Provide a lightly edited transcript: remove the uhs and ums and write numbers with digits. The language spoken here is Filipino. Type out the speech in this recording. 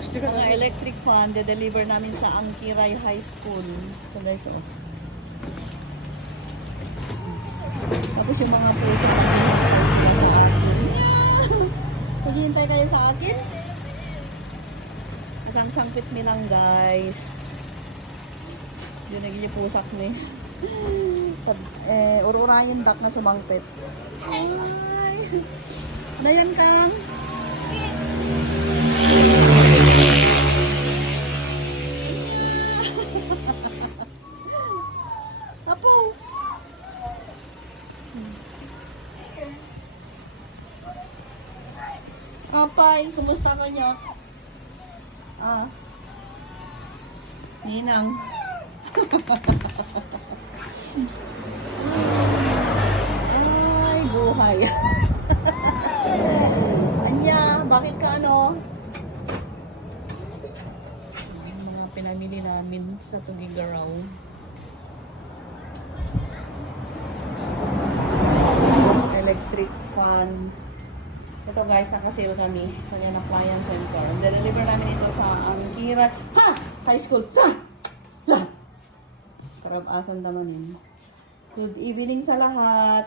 Mga electric fan, de-deliver namin sa Angkiray High School. So guys, oh. Tapos yung mga puso sa akin. Naghihintay kayo sa akin? Isang sangpit mi lang guys. Yun naging pusak mi. Pag ur-urayin dak na sumangpit. Ay! Ano yan Kang? Apo! Apay, kumusta ka niya? Ninang. Ay, buhay. Anya, bakit ka ano? Mga pinamili namin sa Tugigaraw. Electric fan. Ito guys, nakasale kami sa yan appliance center. De-deliver namin ito sa Angkiray High School. Karabasan naman yun. Good evening sa lahat.